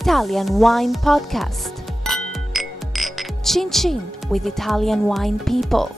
Italian Wine Podcast. Chin Chin with Italian wine people.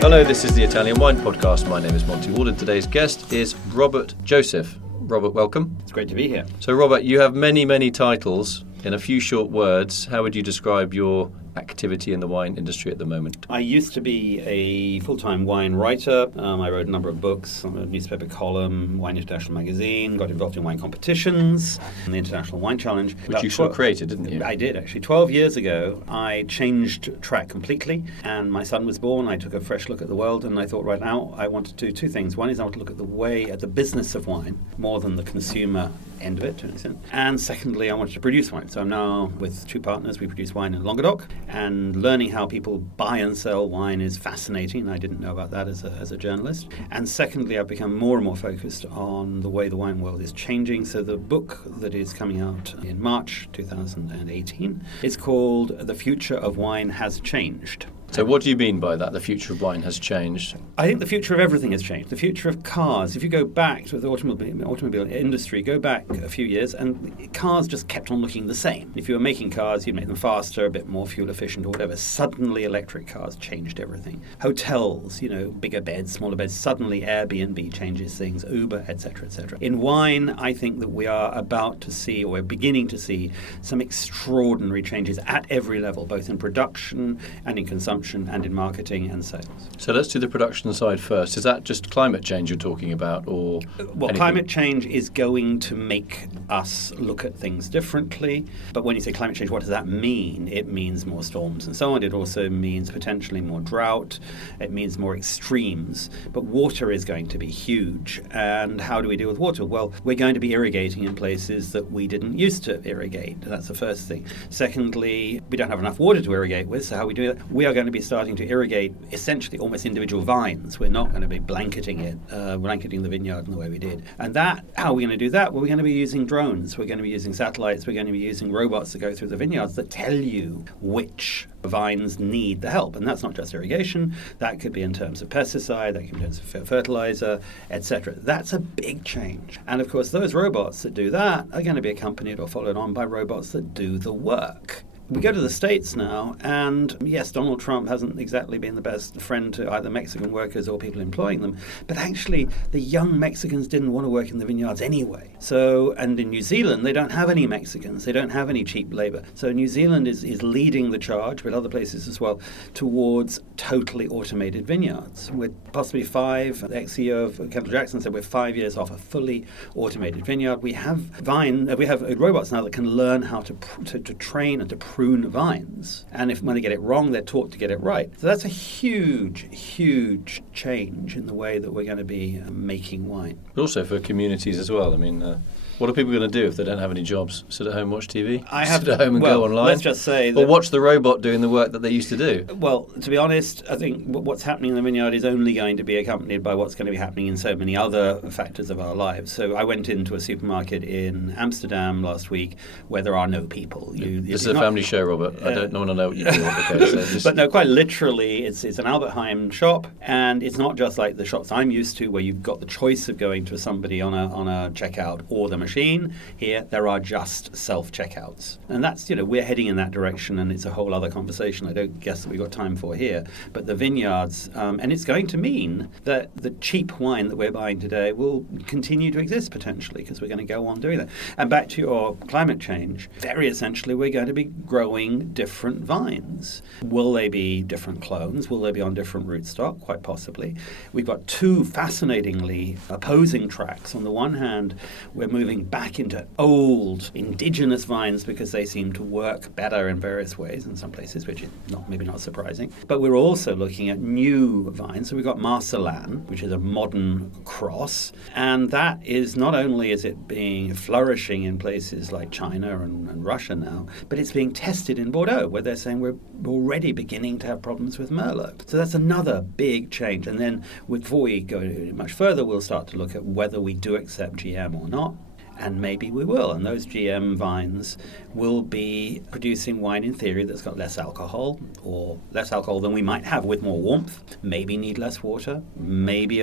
Hello, this is the Italian Wine Podcast. My name is Monty Waldin. Today's guest is Robert Joseph. Robert, welcome. It's great to be here. So, Robert, you have many titles. In a few short words, how would you describe your activity in the wine industry at the moment? I used to be a full-time wine writer. I wrote a number of books on a newspaper column, Wine International magazine, got involved in wine competitions, and the International Wine Challenge. Which you sort of created, didn't you? I did, actually. 12 years ago, I changed track completely, and my son was born. I took a fresh look at the world, and I thought right now I want to do two things. One is I want to look at the business of wine, more than the consumer end of it, to an extent. And secondly, I wanted to produce wine. So I'm now with two partners. We produce wine in Languedoc, and learning how people buy and sell wine is fascinating. I didn't know about that as a journalist. And secondly, I've become more and more focused on the way the wine world is changing. So the book that is coming out in March 2018 is called The Future of Wine Has Changed. So what do you mean by that? The future of wine has changed? I think the future of everything has changed. The future of cars. If you go back to the automobile industry, go back a few years, and cars just kept on looking the same. If you were making cars, you'd make them faster, a bit more fuel efficient or whatever. Suddenly electric cars changed everything. Hotels, bigger beds, smaller beds. Suddenly Airbnb changes things, Uber, etc., etc. In wine, I think that we are about to see, or we're beginning to see, some extraordinary changes at every level, both in production and in consumption and in marketing and sales. So let's do the production side first. Is that just climate change you're talking about, or Well, anything? Climate change is going to make us look at things differently. But when you say climate change, what does that mean? It means more storms and so on. It also means potentially more drought. It means more extremes. But water is going to be huge. And how do we deal with water? Well, we're going to be irrigating in places that we didn't used to irrigate. That's the first thing. Secondly, we don't have enough water to irrigate with, so how we do that? We are going to be starting to irrigate essentially almost individual vines. We're not going to be blanketing the vineyard in the way we did. And how are we going to do that? Well, we're going to be using drones. We're going to be using satellites. We're going to be using robots that go through the vineyards that tell you which vines need the help. And that's not just irrigation. That could be in terms of pesticide, that could be in terms of fertilizer, etc. That's a big change. And of course, those robots that do that are going to be accompanied or followed on by robots that do the work. We go to the States now, and yes, Donald Trump hasn't exactly been the best friend to either Mexican workers or people employing them, but actually the young Mexicans didn't want to work in the vineyards anyway. And in New Zealand, they don't have any Mexicans, they don't have any cheap labor. So New Zealand is leading the charge, but other places as well, towards totally automated vineyards. We're possibly the ex-CEO of Kendall Jackson said we're 5 years off a fully automated vineyard. We have robots now that can learn how to train and to prune vines, and when they get it wrong, they're taught to get it right. So that's a huge change in the way that we're going to be making wine. But also for communities as well. I mean, what are people going to do if they don't have any jobs? Sit at home, watch TV? Sit at home and go online? Let's just say or watch the robot doing the work that they used to do? Well, to be honest, I think what's happening in the vineyard is only going to be accompanied by what's going to be happening in so many other factors of our lives. So I went into a supermarket in Amsterdam last week where there are no people. This is a family show, Robert. I don't want to know what you do. Okay, but no, quite literally, it's an Albert Heijn shop, and it's not just like the shops I'm used to where you've got the choice of going to somebody on a checkout or the machine. Here, there are just self-checkouts. And that's, we're heading in that direction, and it's a whole other conversation I don't guess that we've got time for here. But the vineyards, and it's going to mean that the cheap wine that we're buying today will continue to exist potentially, because we're going to go on doing that. And back to your climate change, very essentially, we're going to be growing different vines. Will they be different clones? Will they be on different rootstock? Quite possibly. We've got two fascinatingly opposing tracks. On the one hand, we're moving back into old indigenous vines because they seem to work better in various ways in some places, which is maybe not surprising. But we're also looking at new vines. So we've got Marcellan, which is a modern cross, and that is not only is it being flourishing in places like China and Russia now, but it's being tested in Bordeaux, where they're saying we're already beginning to have problems with Merlot. So that's another big change. And then before we go much further, we'll start to look at whether we do accept GM or not. And maybe we will. And those GM vines will be producing wine, in theory, that's got less alcohol, or less alcohol than we might have with more warmth, maybe need less water, maybe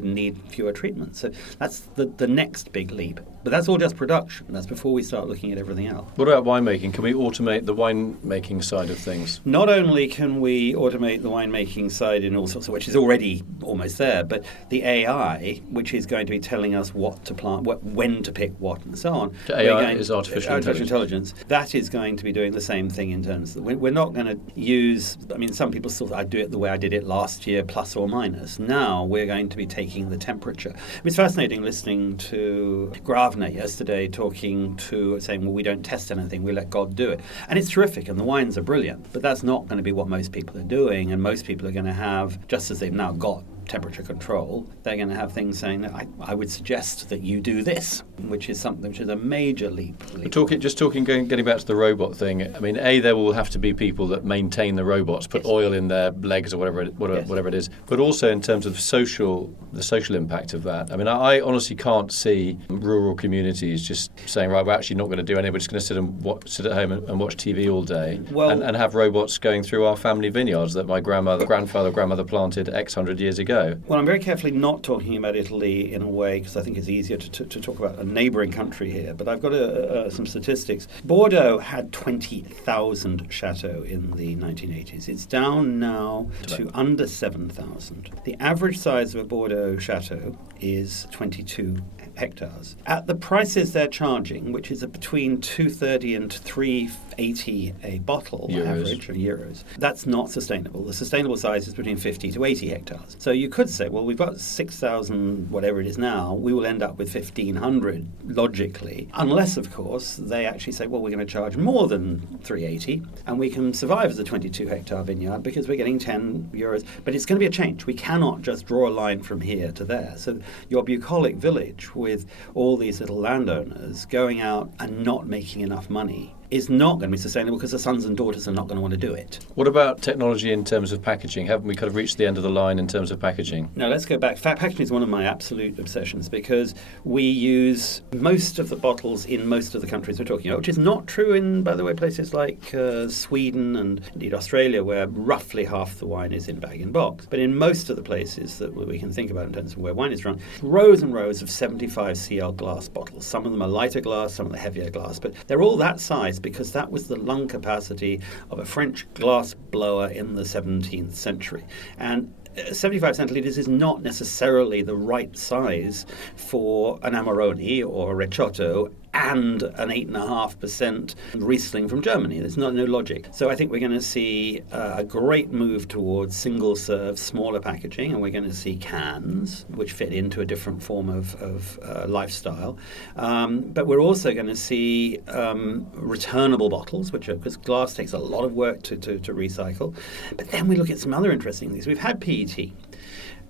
need fewer treatments. So that's the next big leap. But that's all just production. That's before we start looking at everything else. What about winemaking? Can we automate the winemaking side of things? Not only can we automate the winemaking side in all sorts of, which is already almost there, but the AI, which is going to be telling us what to plant, when to pick what, and so on. The AI is artificial intelligence. That is going to be doing the same thing in terms of, we're not going to use, I mean, some people thought I'd do it the way I did it last year, plus or minus. Now we're going to be taking the temperature. It was fascinating listening to Gravner yesterday saying, well, we don't test anything, we let God do it. And it's terrific, and the wines are brilliant, but that's not going to be what most people are doing, and most people are going to have, just as they've now got temperature control, they're going to have things saying that I would suggest that you do this, which is a major leap. Getting back to the robot thing, I mean, there will have to be people that maintain the robots, put oil in their legs or whatever it is, but also in terms of the social impact of that. I mean, I honestly can't see rural communities just saying, right, we're actually not going to do anything, we're just going to sit at home and watch TV all day, and have robots going through our family vineyards that my grandfather planted X hundred years ago. Well, I'm very carefully not talking about Italy in a way because I think it's easier to talk about a neighbouring country here. But I've got some statistics. Bordeaux had 20,000 chateaux in the 1980s. It's down now to under 7,000. The average size of a Bordeaux chateau is 22 hectares. At the prices they're charging, which is between 230 and 380 a bottle average of euros, that's not sustainable. The sustainable size is between 50 to 80 hectares. So you could say, well, we've got 6,000, whatever it is now, we will end up with 1,500 logically, unless, of course, they actually say, well, we're going to charge more than 380 and we can survive as a 22 hectare vineyard because we're getting 10 euros. But it's going to be a change. We cannot just draw a line from here to there. So your bucolic village with all these little landowners going out and not making enough money is not going to be sustainable because the sons and daughters are not going to want to do it. What about technology in terms of packaging? Haven't we kind of reached the end of the line in terms of packaging? No, let's go back. Packaging is one of my absolute obsessions because we use most of the bottles in most of the countries we're talking about, which is not true in, by the way, places like Sweden and indeed Australia, where roughly half the wine is in bag-in-box. But in most of the places that we can think about in terms of where wine is drunk, rows and rows of 75 cl glass bottles. Some of them are lighter glass, some of them are heavier glass, but they're all that size because that was the lung capacity of a French glass blower in the 17th century. And 75 centilitres is not necessarily the right size for an Amarone or a Recioto and an 8.5% Riesling from Germany. There's no logic. So I think we're going to see a great move towards single-serve, smaller packaging, and we're going to see cans, which fit into a different form of lifestyle. But we're also going to see returnable bottles, because glass takes a lot of work to recycle. But then we look at some other interesting things. We've had PET.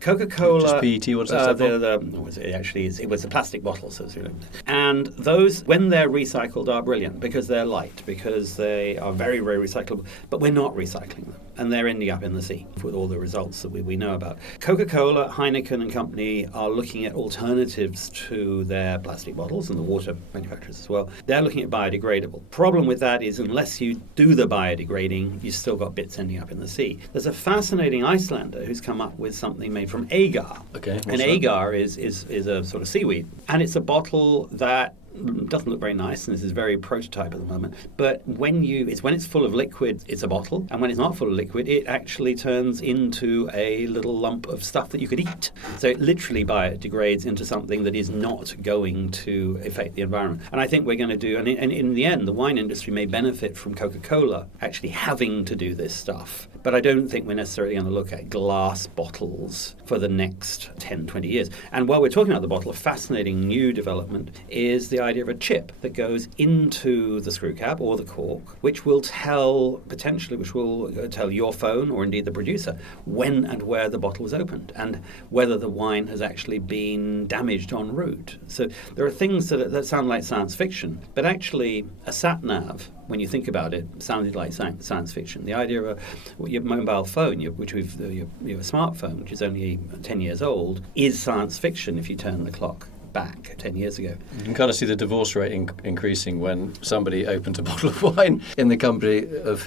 Coca-Cola. Just PET, what's that it was a plastic bottle, and those, when they're recycled, are brilliant because they're light, because they are very, very recyclable. But we're not recycling them, and they're ending up in the sea with all the results that we know about. Coca-Cola, Heineken, and company are looking at alternatives to their plastic bottles, and the water manufacturers as well. They're looking at biodegradable. Problem with that is, unless you do the biodegrading, you've still got bits ending up in the sea. There's a fascinating Icelander who's come up with something made from agar. Okay. And agar is a sort of seaweed. And it's a bottle that doesn't look very nice, and this is very prototype at the moment. But when it's full of liquid, it's a bottle, and when it's not full of liquid, it actually turns into a little lump of stuff that you could eat. So it literally biodegrades into something that is not going to affect the environment. And I think we're going to do, and in the end, the wine industry may benefit from Coca-Cola actually having to do this stuff. But I don't think we're necessarily going to look at glass bottles for the next 10, 20 years. And while we're talking about the bottle, a fascinating new development is the idea of a chip that goes into the screw cap or the cork, which will tell your phone or indeed the producer when and where the bottle was opened and whether the wine has actually been damaged en route. So there are things that sound like science fiction, but actually a sat-nav, when you think about it, sounded like science fiction. The idea of your mobile phone, your smartphone, which is only 10 years old, is science fiction if you turn the clock back 10 years ago. You can kind of see the divorce rate increasing when somebody opens a bottle of wine in the company of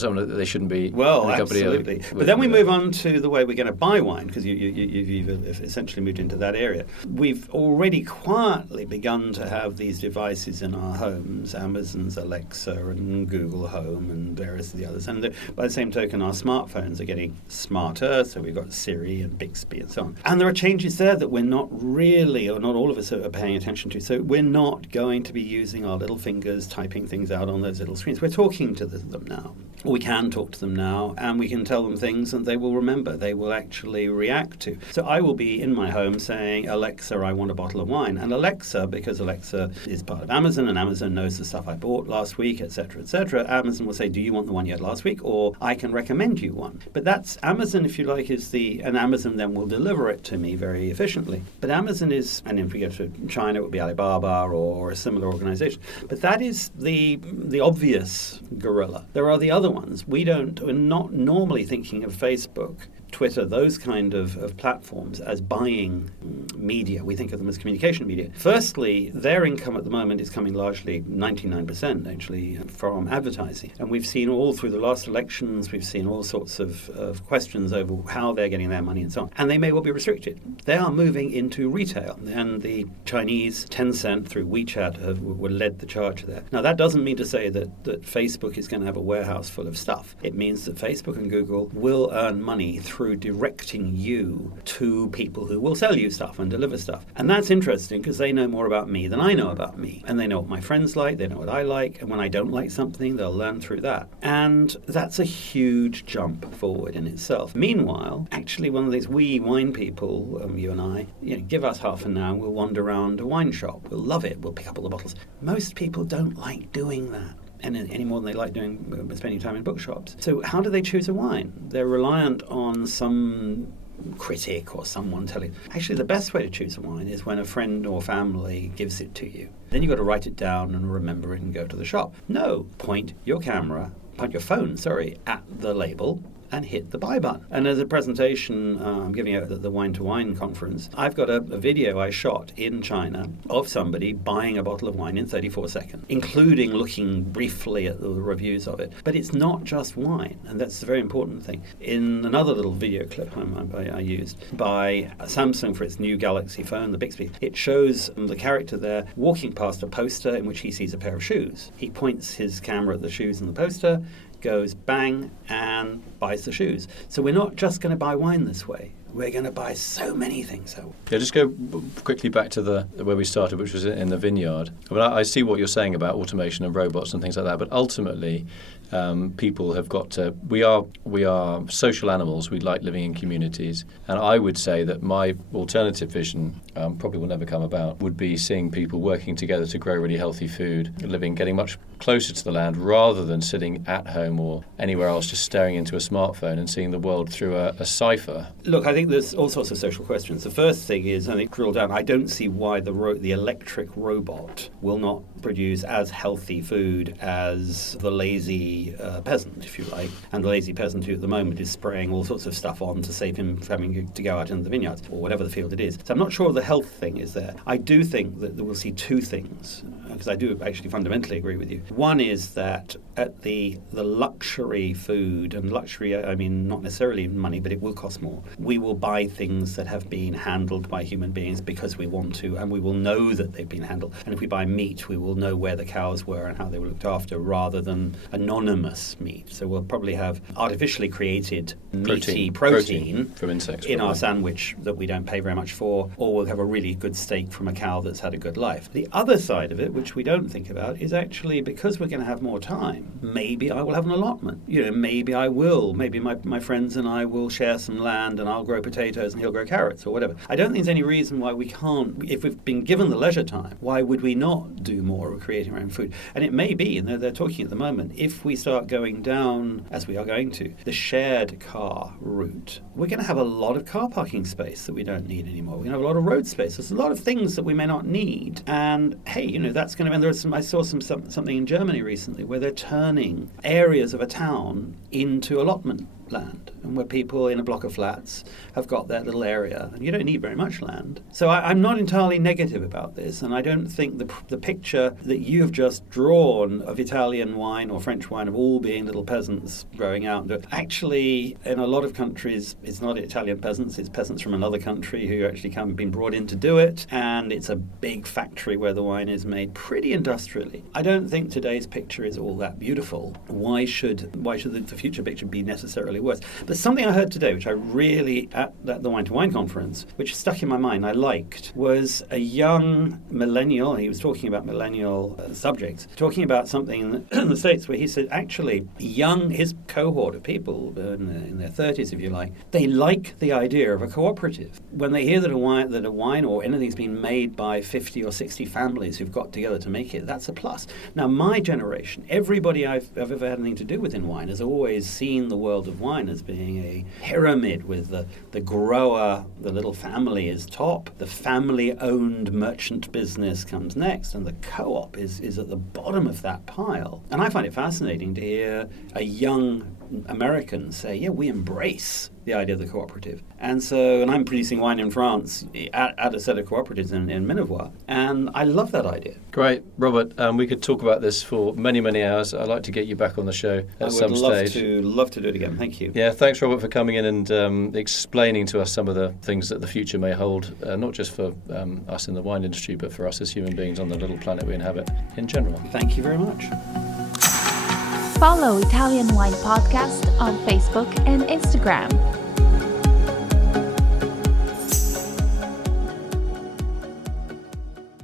someone that they shouldn't be. Well, in the company absolutely. But then we move on to the way we're going to buy wine, because you've essentially moved into that area. We've already quietly begun to have these devices in our homes, Amazon's Alexa and Google Home and various of the others. And by the same token, our smartphones are getting smarter, so we've got Siri and Bixby and so on. And there are changes there that we're not really, or not all of us are paying attention to. So we're not going to be using our little fingers typing things out on those little screens. We're talking to them now. Or we can talk to them now, and we can tell them things and they will remember. They will actually react to. So I will be in my home saying, Alexa, I want a bottle of wine. And Alexa, because Alexa is part of Amazon and Amazon knows the stuff I bought last week, etc., Amazon will say, do you want the one you had last week? Or I can recommend you one. But that's Amazon, if you like, and Amazon then will deliver it to me very efficiently. But Amazon is, and if we go to China, it would be Alibaba or a similar organization. But that is the obvious gorilla. There are the other ones. We're not normally thinking of Facebook, Twitter, those kind of platforms as buying media. We think of them as communication media. Firstly, their income at the moment is coming largely, 99% actually, from advertising. And we've seen all through the last elections, we've seen all sorts of questions over how they're getting their money and so on. And they may well be restricted. They are moving into retail. And the Chinese, Tencent, through WeChat, were led the charge there. Now, that doesn't mean to say that Facebook is going to have a warehouse full of stuff. It means that Facebook and Google will earn money through directing you to people who will sell you stuff and deliver stuff. And that's interesting because they know more about me than I know about me. And they know what my friends like, they know what I like, and when I don't like something, they'll learn through that. And that's a huge jump forward in itself. Meanwhile, actually one of the things we wine people, you and I, give us half an hour, we'll wander around a wine shop, we'll love it, we'll pick up all the bottles. Most people don't like doing that. And any more than they like spending time in bookshops. So how do they choose a wine? They're reliant on some critic or someone telling. Actually, the best way to choose a wine is when a friend or family gives it to you. Then you've got to write it down and remember it and go to the shop. No, point your phone, at the label and hit the buy button. And as a presentation I'm giving out at the Wine to Wine conference, I've got a video I shot in China of somebody buying a bottle of wine in 34 seconds, including looking briefly at the reviews of it. But it's not just wine, and that's the very important thing. In another little video clip I used by Samsung for its new Galaxy phone, the Bixby, it shows the character there walking past a poster in which he sees a pair of shoes. He points his camera at the shoes in the poster, goes bang and buys the shoes. So we're not just going to buy wine this way. We're going to buy so many things. Yeah, just go quickly back to where we started, which was in the vineyard. I mean, I see what you're saying about automation and robots and things like that, but ultimately people have got to. We are social animals. We like living in communities, and I would say that my alternative vision probably will never come about. Would be seeing people working together to grow really healthy food, getting much closer to the land rather than sitting at home or anywhere else just staring into a smartphone and seeing the world through a cipher. Look, I think there's all sorts of social questions. The first thing is, I think, drill down. I don't see why the electric robot will not produce as healthy food as the lazy peasant, if you like. And the lazy peasant who at the moment is spraying all sorts of stuff on to save him from having to go out into the vineyards or whatever the field it is. So I'm not sure the health thing is there. I do think that we'll see two things, because I do actually fundamentally agree with you. One is that at the luxury food, and luxury, I mean not necessarily money, but it will cost more. We will buy things that have been handled by human beings because we want to, and we will know that they've been handled. And if we buy meat, we will know where the cows were and how they were looked after, rather than anonymous meat. So we'll probably have artificially created meaty protein from insects in our sandwich that we don't pay very much for, or we'll have a really good steak from a cow that's had a good life. The other side of it, which we don't think about, is actually because we're going to have more time, maybe I will have an allotment. Maybe I will. Maybe my friends and I will share some land and I'll grow potatoes and he'll grow carrots or whatever. I don't think there's any reason why we can't, if we've been given the leisure time, why would we not do more of creating our own food? And it may be, and they're talking at the moment, if we start going down, as we are going to, the shared car route, we're going to have a lot of car parking space that we don't need anymore. We're going to have a lot of road space. There's a lot of things that we may not need. And hey, that's going to, and there's some, I saw something in Germany recently where they're turning areas of a town into allotment land, and where people in a block of flats have got their little area, and you don't need very much land. So I'm not entirely negative about this, and I don't think the picture that you've just drawn of Italian wine or French wine of all being little peasants growing out. Actually, in a lot of countries, it's not Italian peasants, it's peasants from another country who actually been brought in to do it, and it's a big factory where the wine is made pretty industrially. I don't think today's picture is all that beautiful. Why should the future picture be necessarily worse? But something I heard today, which I really, at the Wine to Wine conference, which stuck in my mind, I liked, was a young millennial, he was talking about millennial subjects, talking about something in the States where he said, actually, his cohort of people in their 30s, if you like, they like the idea of a cooperative. When they hear that a wine or anything's been made by 50 or 60 families who've got together to make it, that's a plus. Now, my generation, everybody I've ever had anything to do with in wine has always seen the world of wine as being a pyramid with the grower, the little family is top, the family-owned merchant business comes next, and the co-op is at the bottom of that pile. And I find it fascinating to hear a young American say, yeah, we embrace the idea of the cooperative. And I'm producing wine in France at a set of cooperatives in Minervois, and I love that idea. Great. Robert, we could talk about this for many, many hours. I'd like to get you back on the show at some stage. I would love to do it again. Thank you. Yeah, thanks, Robert, for coming in and explaining to us some of the things that the future may hold, not just for us in the wine industry, but for us as human beings on the little planet we inhabit in general. Thank you very much. Follow Italian Wine Podcast on Facebook and Instagram.